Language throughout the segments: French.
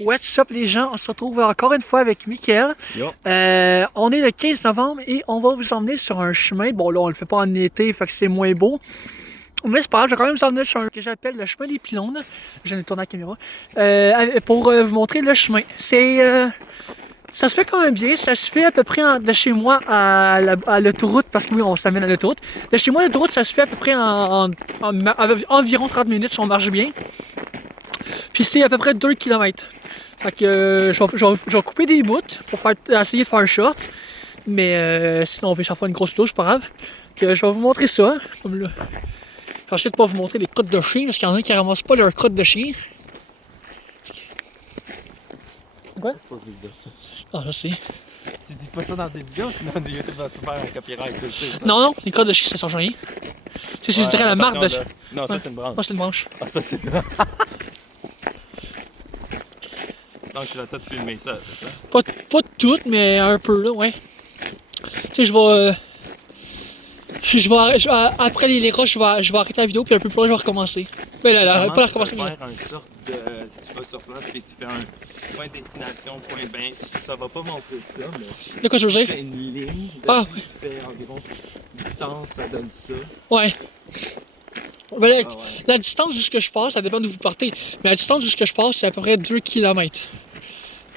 What's up les gens, on se retrouve encore une fois avec Mickaël. On est le 15 novembre et on va vous emmener sur un chemin. Bon là on le fait pas en été, fait que c'est moins beau. Mais c'est pas grave, je vais quand même vous emmener sur un que j'appelle le chemin des pylônes. Je vais tourner la caméra. Pour vous montrer le chemin. Ça se fait quand même bien, ça se fait à peu près de chez moi à l'autoroute, parce que oui, on s'amène à l'autoroute. De chez moi à l'autoroute, ça se fait à peu près environ 30 minutes si on marche bien. Puis c'est à peu près 2 km. Fait que je vais couper des bouts pour essayer de faire un short. Mais sinon on va chaque fois une grosse touche, pas grave. Que je vais vous montrer ça. Comme là. J'essaie de pas vous montrer les crottes de chien, parce qu'il y en a qui ramassent pas leurs crottes de chien. Quoi? C'est supposé dire ça. Ah, je sais. Tu dis pas ça dans tes vidéos, sinon YouTube va te faire un copyright, tu le sais ça. Non, les crottes de chien, ça change rien. Tu sais, je dirais la marque de... Non, ça c'est une branche. Moi, c'est une branche. Ah, ça c'est une branche. Donc tu vas tout filmer ça, c'est ça? Pas toutes, mais un peu, là, ouais. Tu sais, après les roches, je vais arrêter la vidéo, puis un peu plus loin, je vais recommencer. Mais là, pas la recommencer, mais... faire une sorte de... Tu vas sur place, puis tu fais un point destination, point base. Ça va pas montrer ça, mais... De quoi tu veux Tu dire? fais une ligne, Ah, dessus, tu fais environ distance, ça donne ça. ouais. Ben là, Ouais. la distance jusque je passe, ça dépend d'où vous partez, mais la distance jusque je passe, c'est à peu près 2 km.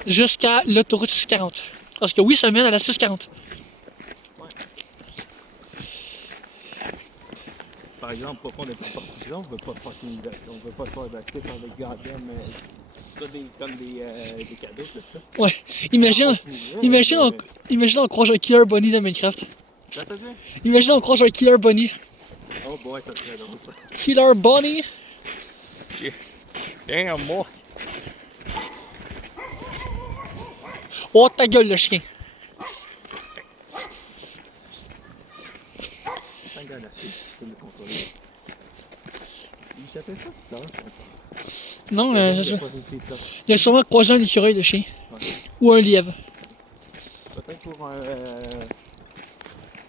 Jusqu'à l'autoroute 640. Parce que oui, ça mène à la 640. Par exemple, pourquoi on n'est pas parti là, on veut pas fucking... On veut pas faire d'actifs avec goddamn... ça, comme des cadeaux, tout ça. Ouais. Imagine on croise un killer bunny dans Minecraft. Ça t'a dit? Imagine on croise un killer bunny. Oh boy, ça serait drôle ça. Killer bunny. Damn, moi. Oh ta gueule le chien. C'est un gars d'Afrique qui sait me contrôler. Il s'appelle ça? Non, Non, je pas compris ça. il a sûrement croisé un écureuil le chien. Ouais. Ou un lièvre. Peut-être pour un...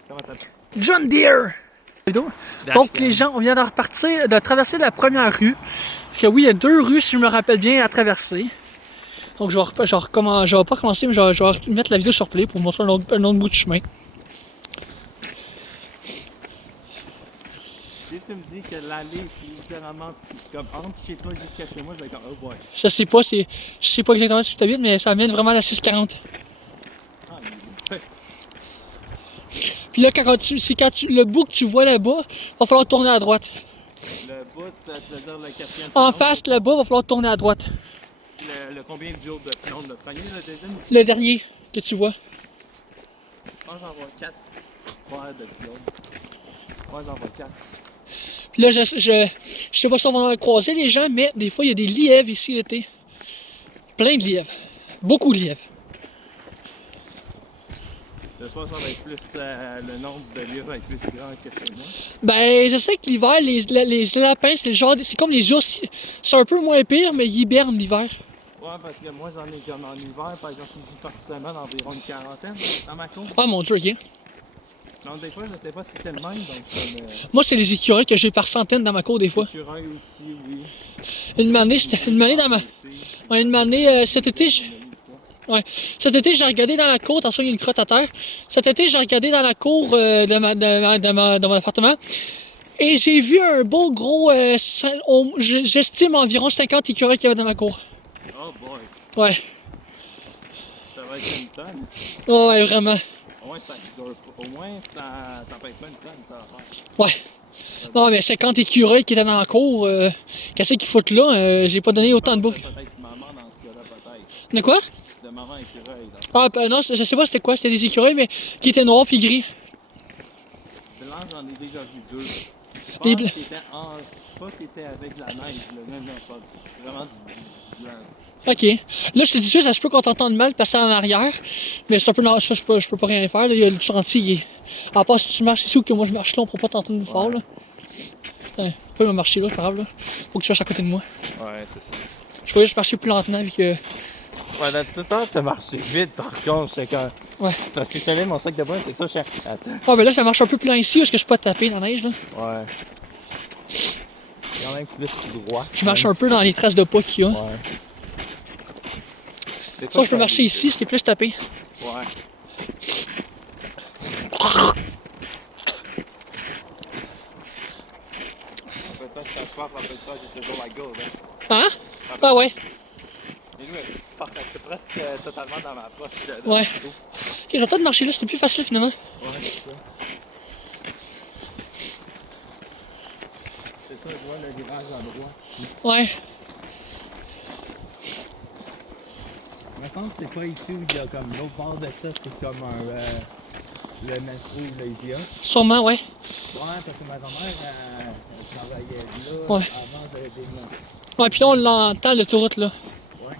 Comment t'appelles? John Deere! Donc les gens, on vient de traverser la première rue. Parce que oui, il y a 2 rues, si je me rappelle bien, à traverser. Donc je vais pas commencer, mais je vais mettre la vidéo sur play pour vous montrer un autre bout de chemin. Si tu me dis que l'allée, c'est littéralement comme entre chez toi jusqu'à chez moi, je vais être comme, oh boy. Je sais pas exactement où tu habites, mais ça mène vraiment à la 640. Ah, mais... Puis là, le bout que tu vois là-bas, va falloir tourner à droite. Le bout, tu veux dire le quatrième... En face, là-bas, va falloir tourner à droite. Le combien de jours de pylône? Le premier, le deuxième? Le dernier que tu vois. Je pense que j'en vois 4 paires de pylônes. Moi, j'en vois 4. Puis là, je sais pas si on va en croiser les gens, mais des fois, il y a des lièvres ici l'été. Plein de lièvres. Beaucoup de lièvres. J'espère que ça va être plus, le nombre de lièvres va être plus grand que chez moi. Ben, je sais que l'hiver, les lapins, c'est comme les ours. C'est un peu moins pire, mais ils hibernent l'hiver. Ouais, parce que moi, j'en ai comme en hiver, par exemple, une fois par semaine, environ une quarantaine dans ma cour. Ah mon dieu, ok. Non, des fois, je sais pas si c'est le même, donc ça me... Moi, c'est les écureuils que j'ai par centaines dans ma cour des fois. Écureuil aussi, oui. Une année dans ma... Ouais, une année, cet été, j'ai regardé dans la cour, attention, il y a une crotte à terre. Cet été, j'ai regardé dans la cour de mon appartement. Et j'ai vu un beau gros, j'estime environ 50 écureuils qu'il y avait dans ma cour. Oh boy, Ouais. ça va être une tonne. Ouais, vraiment. Au moins, ça peut être pas une tonne, ça va faire. Ouais. Non, mais 50 écureuils qui étaient dans la cour, qu'est-ce qu'ils foutent là? J'ai pas donné autant de bouffe. Peut-être maman dans ce cas-là, peut-être. De quoi? De maman écureuil, donc. Ah, ben non, je sais pas c'était quoi, c'était des écureuils, mais qui étaient noirs puis gris. Blanc, j'en ai déjà vu 2. Des Pas blancs. qui étaient avec la neige, le même pas vraiment du blanc. Ok. Là, je te dis ça se peut qu'on t'entende mal passer en arrière. Mais c'est un peu... Non, ça, je peux pas rien faire. Là. Il y a le sentier, il est... À part si tu marches ici ou que moi je marche là, on pourra pas t'entendre fort. Là. Putain, pas me marcher là, c'est pas grave. Là. Faut que tu fasses à côté de moi. Ouais, c'est ça. Je voulais juste marcher plus lentement vu que... Ouais, là, tout le temps, t'as marché vite, par contre, j'étais quand... Ouais. Parce que je tenais mon sac de bain, c'est ça, je Attends. Ah, ben là, ça marche un peu plus lent ici parce que je suis pas tapé dans la neige. Là. Ouais. C'est quand même plus droit. Je marche un peu dans les traces de pas qu'il y a. Ouais. Ça, je peux marcher ici, ce qui est plus tapé. Ouais. Peut-être que ça se passe, peut-être juste toujours la gueule, Hein? Ah ouais. Et nous, c'est presque totalement dans ma poche. Ouais. Ok, je vais peut-être marcher là, c'est plus facile finalement. Ouais, c'est ça. C'est ça, je vois le virage à droite. Ouais. Je pense que c'est pas ici où il y a comme l'autre bord de ça, c'est comme le métro Lasia. Sûrement, ouais. Ouais, parce que ma grand-mère travaillait là Ouais. avant de déménager. Ouais, puis là, on l'entend, l'autoroute, là. Ouais.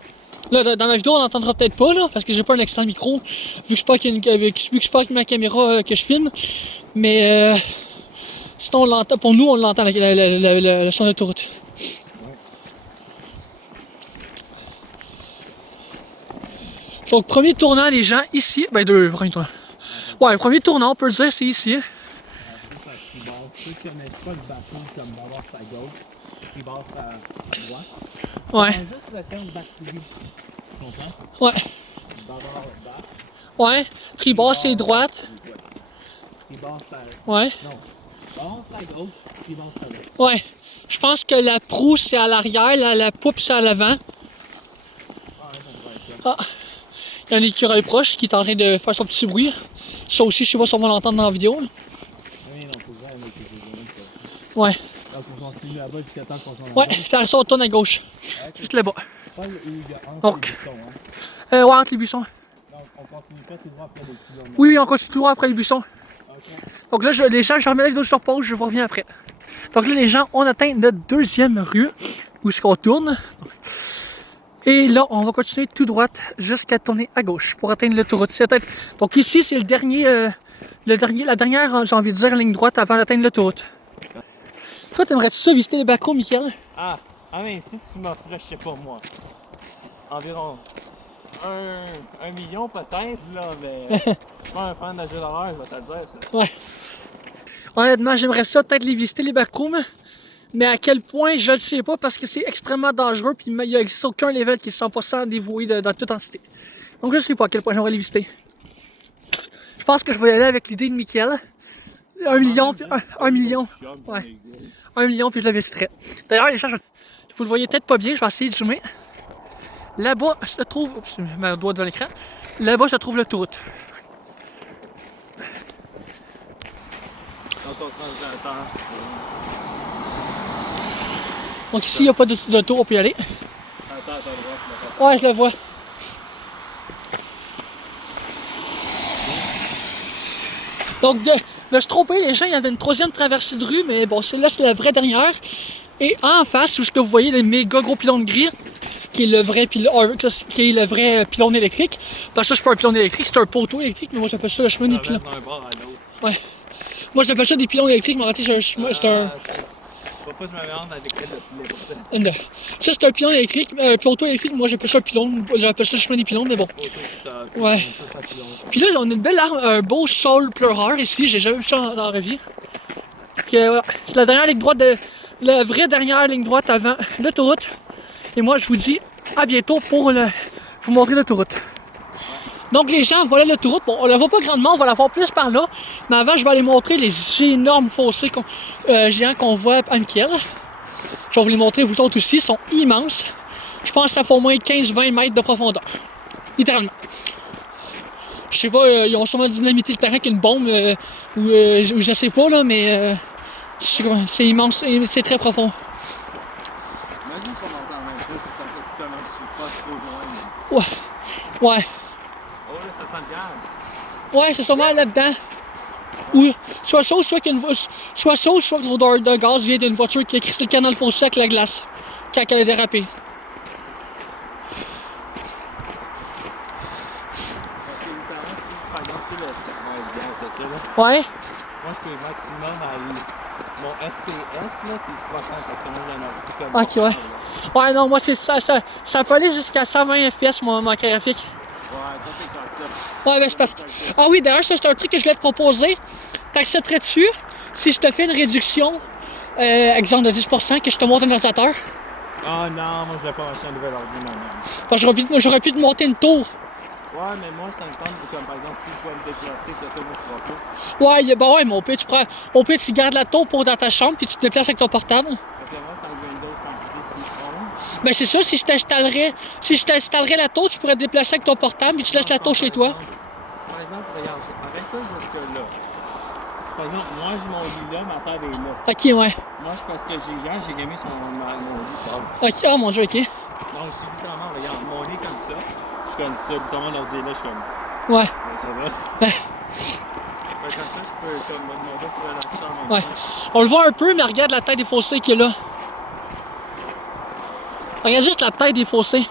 Là, dans ma vidéo, on l'entendra peut-être pas, là, parce que j'ai pas un excellent micro, vu que c'est pas avec ma caméra que je filme. Mais, sinon, on l'entend, pour nous, on l'entend, le son d'autoroute. Donc, premier tournant, les gens, ici, ben, premier tournant. Ouais, premier tournant, on peut le dire, c'est ici. Ceux qui connaissent pas le bateau comme d'abord à gauche, qui bord à droite. Ouais. C'est juste le terme back-to-you. Tu comprends? Ouais. D'abord bas. Ouais. Tribord, c'est droite. Tribord, c'est Ouais. non. Bord, c'est à gauche. Tribord, c'est à droite. Ouais. Je pense que la proue, c'est à l'arrière, la poupe, c'est à l'avant. Ah. Il y a un écureuil proche qui est en train de faire son petit bruit. Ça aussi, je sais pas si on va l'entendre dans la vidéo. Oui, non, faut voir, mais c'est Ouais. donc, on continue là-bas jusqu'à temps qu'on s'en Ouais, puis après ça, on tourne à gauche. Okay. Juste là-bas. Pas où il y a entre Donc. les buissons, hein. Ouais, entre les buissons. Donc, on continue pas tout droit après les kilomètres. Oui, on continue tout droit après les buissons. Okay. Donc là, les gens, je remets la vidéo sur pause, je vous reviens après. Donc là, les gens, on atteint notre deuxième rue où est-ce qu'on tourne. Et là, on va continuer tout droit jusqu'à tourner à gauche pour atteindre l'autoroute. Donc ici, c'est la dernière, j'ai envie de dire, ligne droite avant d'atteindre l'autoroute. Toi, t'aimerais-tu ça visiter les backroom, Michael? Mais si tu m'offrais, je sais pas moi, environ 1 million peut-être, là, mais je suis pas un fan de jeu d'horreur, je vais te le dire, ça. Ouais. Honnêtement, j'aimerais ça peut-être les visiter, les backrooms. Mais à quel point, je le sais pas, parce que c'est extrêmement dangereux, puis il n'existe aucun level qui est 100% dévoué dans toute entité. Donc je sais pas à quel point j'aimerais les visiter. Je pense que je vais y aller avec l'idée de Michael. 1 million, puis 1 million. Ouais. 1 million, puis je le visiterai. D'ailleurs, les gens, vous le voyez peut-être pas bien, je vais essayer de zoomer. Là-bas, je trouve. Oups, je mets mon doigt devant l'écran. Là-bas, je trouve l'autoroute. Donc on se rend dans le temps. Donc ici, il n'y a pas d'auto, on peut y aller. Attends, droite, Ouais, je le vois. Donc, de me se tromper, les gens, il y avait une troisième traversée de rue, mais bon, celle-là, c'est la vraie dernière. Et en face, où ce que vous voyez, les méga gros pylônes gris, qui est le vrai pylône électrique. Parce que ça, c'est pas un pylône électrique, c'est un poteau électrique, mais moi, j'appelle ça le chemin des pylônes. Ouais. Moi, j'appelle ça des pylônes électriques, mais en réalité, c'est un... Faut pas que je me rende avec le Ça, c'est un pylône électrique, un poteau électrique, moi, j'appelle ça un pylône, j'appelle ça le chemin des pylônes, mais bon. Ouais. Puis là, on a une belle arme, un beau sol pleureur ici, j'ai jamais vu ça dans la vraie vie. Puis, voilà. C'est la dernière ligne droite la vraie dernière ligne droite avant l'autoroute. Et moi, je vous dis à bientôt pour vous montrer l'autoroute. Donc les gens, voilà l'autoroute. Bon, on la voit pas grandement, on va la voir plus par là. Mais avant, je vais aller montrer les énormes fossés géants qu'on voit à Michael. Je vais vous les montrer, vous autres aussi, ils sont immenses. Je pense que ça fait au moins 15-20 mètres de profondeur. Littéralement. Je sais pas, ils ont sûrement dynamité le terrain avec une bombe, ou je sais pas là, mais c'est immense, c'est très profond. Imagine qu'on entend même pas, c'est comme un petit pas trop loin. Ouais. Ouais. Oh là, ça sent le gaz. Ouais, c'est sûrement là-dedans. Ou soit ça, soit que l'odeur de gaz vient d'une voiture qui a crissé le camp dans le fossé avec la glace quand elle a dérapé. Parce que littéralement, si par exemple, tu sais, le segment de gaz, tu sais, là. Ouais. Moi, je peux maximum à mon FPS, là, c'est 60 parce que moi, j'ai un ordi comme Ok, ouais. Ouais, non, moi, c'est ça peut aller jusqu'à 120 FPS, mon graphique. Ouais, toi, t'es comme ça. Ouais, ben c'est parce que... Ah oui, d'ailleurs, ça, c'est un truc que je voulais te proposer. T'accepterais-tu si je te fais une réduction, exemple de 10%, que je te montre un ordinateur? Ah non, moi je vais pas acheter un nouvel ordi moi-même. Parce que j'aurais pu te monter une tour. Ouais, mais moi ça me tente, comme par exemple, si je dois me déplacer, que ça, moi je pourrais pas. Ouais, bah ouais, mais au pire, tu gardes la tour pour dans ta chambre puis tu te déplaces avec ton portable. Parce que moi, c'est un Windows comme si Ben c'est ça, si je t'installerais la tour, tu pourrais te déplacer avec ton portable puis tu laisses la tour chez toi. Par exemple, regarde, arrête-toi jusque là. C'est par exemple, moi j'ai mon lit là, ma table est là. Ok, ouais. Moi, c'est parce que j'ai gamé sur mon lit de base. Ok, oh mon dieu, ok. Donc, je suis littéralement, regarde, mon lit comme ça. Je suis comme ça, littéralement, l'ordi est là, je suis comme. Ouais. Ben, ça va. Ouais. Comme ça, je peux, comme, mon gars pourrait lancer en même Ouais. temps. On le voit un peu, mais regarde la tête des fossés qu'il y a là. Regarde juste la tête des fossés.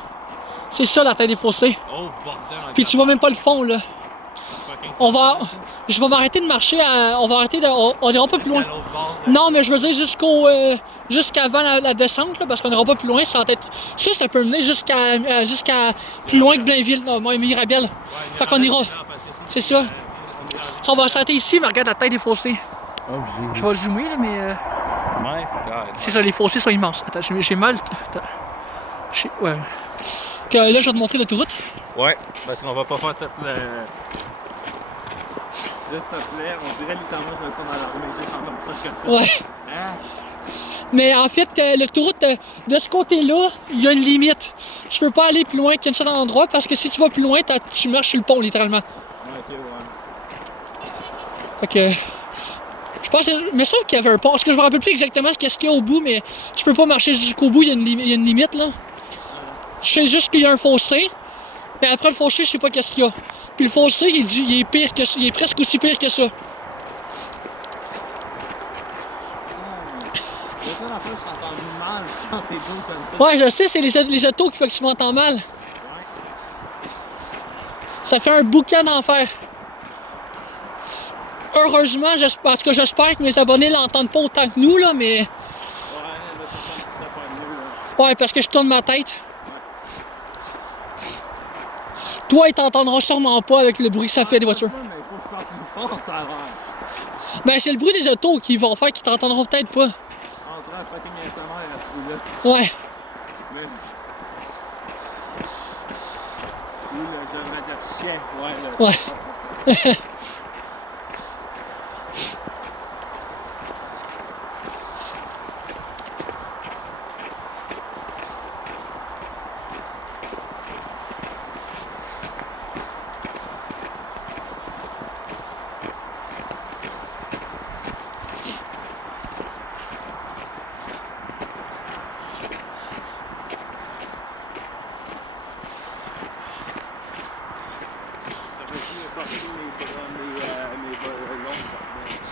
C'est ça la tête des fossés. Oh, bordel. Puis tu vois même pas le fond là. Je vais m'arrêter de marcher on va arrêter on ira pas plus loin. Non, mais je veux dire jusqu'avant la descente, là, parce qu'on ira pas plus loin, ça va être. Si ça peut mener jusqu'à plus loin que Blainville, non, moi, Mirabel. Ouais, Fait qu'on ira. C'est ça. On va s'arrêter ici, mais regarde la taille des fossés. Oh, Jésus. Je vais zoomer là, mais. My God. C'est ça, les fossés sont immenses. Attends, j'ai mal. Attends. Ouais. Que, là, je vais te montrer l'autoroute. Ouais, parce qu'on va pas faire toute le. Là, s'il te plaît, on dirait littéralement que je me sens dans l'armée, juste en comme ça que ça. Ouais. Hein? Mais en fait, l'autoroute, de ce côté-là, il y a une limite. Tu peux pas aller plus loin qu'un seul endroit parce que si tu vas plus loin, tu marches sur le pont, littéralement. Ouais, ok, ouais. Fait que. Je pense. Mais ça qu'il y avait un pont. Parce que je me rappelle plus exactement qu'est-ce qu'il y a au bout, mais tu peux pas marcher jusqu'au bout, il y a une limite, là. Je sais juste qu'il y a un fossé. Mais après le fossé, je sais pas qu'est-ce qu'il y a. Puis le fossé, il est pire que ça. Il est presque aussi pire que ça. C'est ça, la fois, je t'entends mal quand t'es beau comme ça. Ouais, je sais, c'est les autos qui font que tu m'entends mal. Ouais. Ça fait un boucan d'enfer. Heureusement, j'espère que mes abonnés l'entendent pas autant que nous, là, mais. Ouais, là, ça pas mieux, là. Ouais, parce que je tourne ma tête. Toi, ils t'entendront sûrement pas avec le bruit que ça fait des voitures. Mais faut que je pense à l'air. Ben, c'est le bruit des autos qui vont faire qu'ils t'entendront peut-être pas. On dirait un fucking ASMR à ce bruit-là. Ouais. Mais. Oui, le mettre chien. Ouais, Ouais.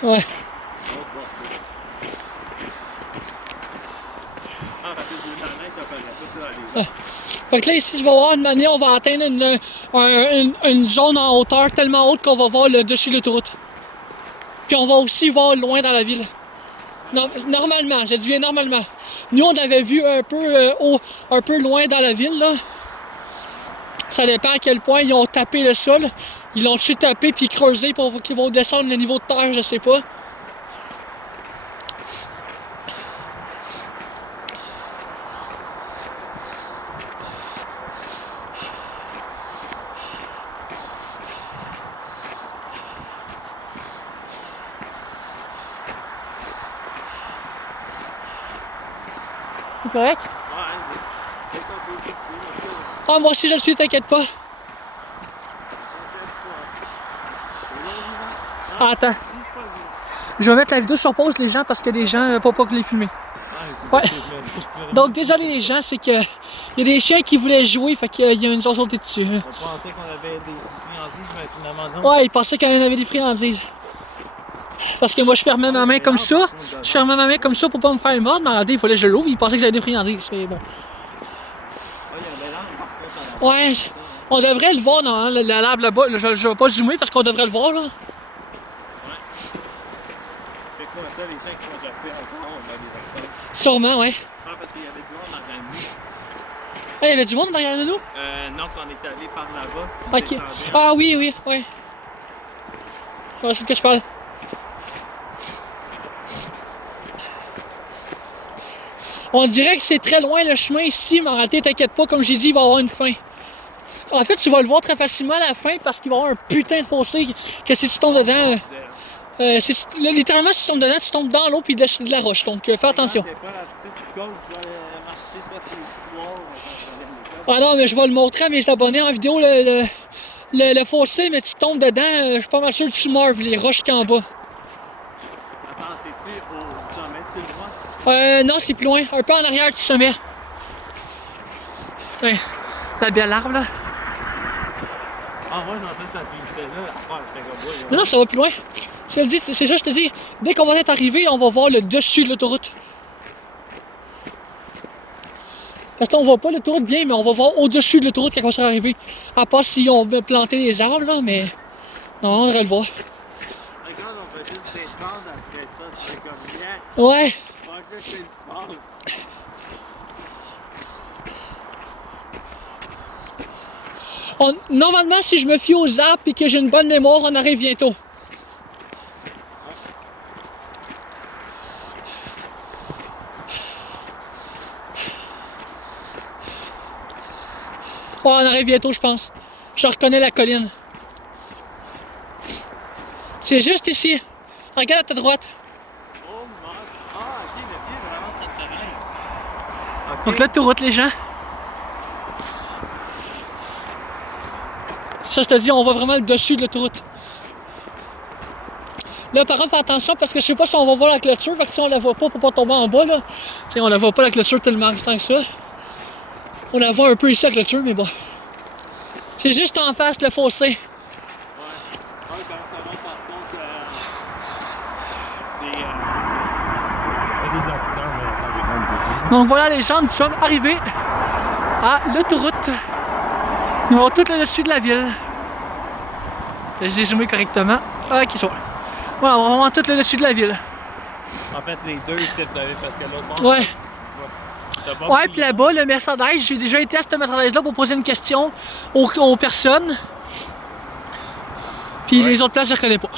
Ouais. Fait que là, ici, je vais voir une manière, on va atteindre une zone en hauteur tellement haute qu'on va voir le dessus de l'autoroute. Puis on va aussi voir loin dans la ville. Non, normalement, je dis bien normalement. Nous, on avait vu un peu loin dans la ville, là. Ça dépend à quel point ils ont tapé le sol. Ils l'ont dessus tapé puis creusé pour qu'ils vont descendre le niveau de terre, je sais pas. C'est correct? Ouais, Ah, moi aussi je le suis, t'inquiète pas. Ah, attends. Je vais mettre la vidéo sur pause, les gens, parce qu'il y a des gens, pas que les filmer. Ouais. Donc, désolé les gens, c'est que il y a des chiens qui voulaient jouer, fait qu'il y a une chose sauté dessus. On pensait qu'on avait des friandises, mais finalement non. Ouais, ils pensaient qu'on avait des friandises. Parce que moi, je fermais ma main comme ça. Je fermais ma main comme ça pour pas me faire mordre, mais en réalité, il fallait que je l'ouvre. Ils pensaient que j'avais des friandises. Mais bon. Ouais, on devrait le voir dans l'arbre là-bas. Je vais pas zoomer parce qu'on devrait le voir, là. C'est quoi ça, les gens qui vont japper encore, on va les attendre. Sûrement, ouais. Ah, parce qu'il y avait du monde dans la nuit. Ah, il y avait du monde derrière nous? Non, quand on est allé par là-bas. Ok. Ah oui, ouais. Ouais, c'est de que je parle. On dirait que c'est très loin le chemin ici, mais en réalité, t'inquiète pas, comme j'ai dit, il va y avoir une fin. En fait, tu vas le voir très facilement à la fin parce qu'il va y avoir un putain de fossé que si tu tombes dedans. Là, littéralement, si tu tombes dedans, tu tombes dans l'eau puis dessus de la roche. Donc, fais attention. Ah non, mais je vais le montrer à mes abonnés en vidéo, le fossé, mais tu tombes dedans, je suis pas mal sûr que tu meurs, les roches qui en bas. Attends, c'est-tu au sommet tout droit? Non, c'est plus loin, un peu en arrière du sommet. Ouais, la belle arbre, là. Ah ouais, non, ça finissait là. Ah, je fais comme moi. Non, ça va plus loin. C'est ça, je te dis, dès qu'on va être arrivé, on va voir le dessus de l'autoroute. Parce qu'on voit pas l'autoroute bien, mais on va voir au-dessus de l'autoroute quand on sera arrivé. À part si on veut planter des arbres, là, mais... Non, on devrait le voir. Regarde, on va juste descendre après ça, tu fais comme yes. Ouais. Moi, je fais une pause. Normalement, si je me fie aux arbres et que j'ai une bonne mémoire, on arrive bientôt. Ouais, on arrive bientôt, je pense. Je reconnais la colline. C'est juste ici. Regarde à ta droite. Oh my... Ah, ok, le pied est vraiment sur le terrain. Ok. Donc là, l'autoroute, les gens. Ça, je te dis, on voit vraiment le dessus de l'autoroute. Là, par contre, fais attention parce que je sais pas si on va voir la clôture. Fait que si on la voit pas pour pas tomber en bas, là. T'sais, on la voit pas la clôture tellement tant que ça. On la voit un peu ici la clôture, mais bon. C'est juste en face le fossé. Ouais, comme ça va par contre. Il y a des accidents, mais attends, j'ai compris. Donc voilà les gens, nous sommes arrivés à l'autoroute. Nous avons tout le dessus de la ville. Je vais zoomer correctement. Ok, c'est bon. Voilà, on a vraiment tout le dessus de la ville. En fait, les deux types de ville, parce que l'autre Ouais. Ouais, puis là là-bas, le Mercedes, j'ai déjà été à ce Mercedes-là pour poser une question aux personnes. Puis Ouais. les autres places, je ne reconnais pas.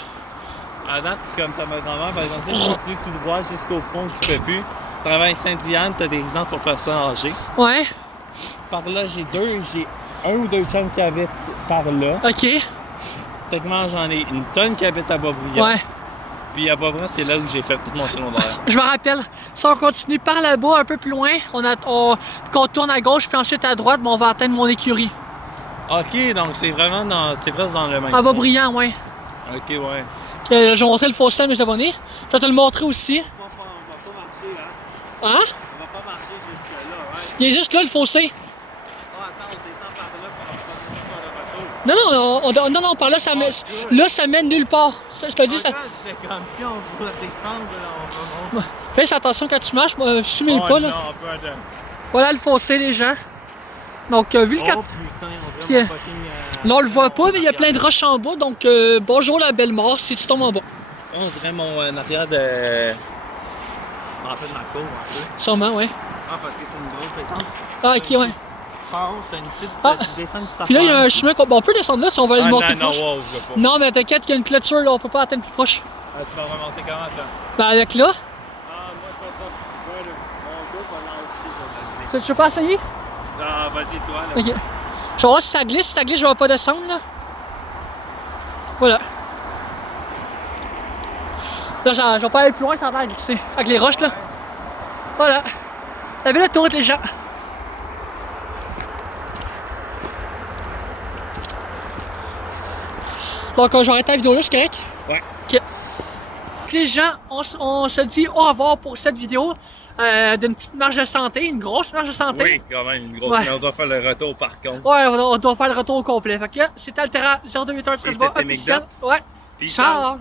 À date, comme ta grand-mère, par exemple, si tu continues tout droit jusqu'au fond, tu peux plus. Tu travailles Saint-Diane, tu as des exemples pour personnes âgées. Ouais, Par là, j'ai un ou deux chums qui habitent par là. ok. Techniquement, j'en ai une tonne qui habite à Boisbriand. Ouais. Puis à Boisbriand, c'est là où j'ai fait tout mon secondaire. Je me rappelle, si on continue par là-bas un peu plus loin, qu'on tourne à gauche puis ensuite à droite, ben on va atteindre mon écurie. Ok, donc c'est vraiment c'est presque dans le même. En bas brillant, ouais. Ok, ouais. Que je vais montrer le fossé à mes abonnés. Je vais te le montrer aussi. On va pas marcher, hein? Hein? On va pas marcher jusque là, ouais. Il est juste là le fossé. Oh, attends, on descend par là, puis on va faire le retour. Non, par là, ça mène nulle part. Je te dis ça. C'est comme si on va descendre, on va monter. Fais attention quand tu marches, moi, je suis le pas là. Non, pas de... Voilà le fossé, les gens. Donc, vu le Oh cap. putain, on Puis, dirait mon fucking... Là, on le voit pas, mais il y a plein de roches en bas. Donc, bonjour la belle mort si tu tombes en bas. On dirait mon arrière de... En fait, ma cour, un peu. Sûrement, ouais. Ah, parce que c'est une grosse descente. Ah, ok, ouais. T'as une petite... Ah. Tu descends une petite Puis là, il y a affaire. un chemin. Bon, on peut descendre là si on veut aller le montrer non, plus proche. wow, je veux pas. Non, mais t'inquiète qu'il y a une clôture là, on peut pas atteindre plus proche. Ah, tu vas remonter comment, ça? Ben, avec là. Ah, moi, je fais ça. Ouais, mon dos va lâcher, je vais te Tu veux pas essayer? dire. Ah, vas-y, toi, là. Ok. Je vais voir si ça glisse. Si ça glisse, je vais pas descendre là. Voilà. Là, je vais pas aller plus loin, ça va glisser. Avec les roches là. Voilà. La belle autoroute, les gens. Donc, je vais arrêter la vidéo là, c'est correct? Ouais. Ok. Les gens, on se dit au revoir pour cette vidéo d'une petite marche de santé, une grosse marche de santé. Oui, quand même, une grosse. Ouais. Mais on doit faire le retour, par contre. Ouais, on doit faire le retour au complet. Fait que c'était Altera 0281 Et c'était officiel. Ouais. Peace Ciao. out.